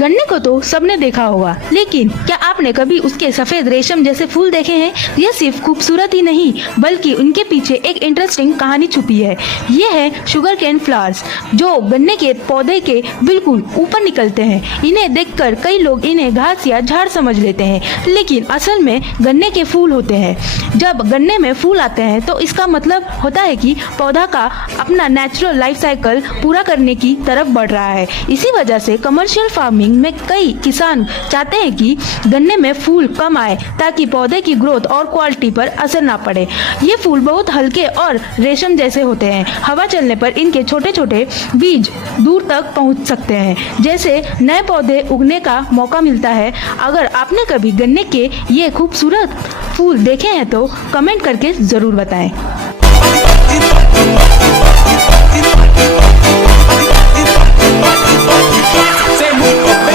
गन्ने को तो सबने देखा होगा, लेकिन क्या आपने कभी उसके सफेद रेशम जैसे फूल देखे हैं? यह सिर्फ खूबसूरत ही नहीं बल्कि उनके पीछे एक इंटरेस्टिंग कहानी छुपी है। ये है शुगर केन फ्लावर्स, जो गन्ने के पौधे के बिल्कुल ऊपर निकलते हैं। इन्हें देखकर कई लोग इन्हें घास या झाड़ समझ लेते हैं, लेकिन असल में गन्ने के फूल होते हैं। जब गन्ने में फूल आते हैं तो इसका मतलब होता है कि पौधा का अपना नेचुरल लाइफ साइकिल पूरा करने की तरफ बढ़ रहा है। इसी वजह से कमर्शियल फार्मिंग में कई किसान चाहते हैं कि गन्ने में फूल कम आए ताकि पौधे की ग्रोथ और क्वालिटी पर असर ना पड़े। ये फूल बहुत हल्के और रेशम जैसे होते हैं। हवा चलने पर इनके छोटे छोटे बीज दूर तक पहुंच सकते हैं, जैसे नए पौधे उगने का मौका मिलता है। अगर आपने कभी गन्ने के ये खूबसूरत फूल देखे हैं तो कमेंट करके जरूर बताएं। Say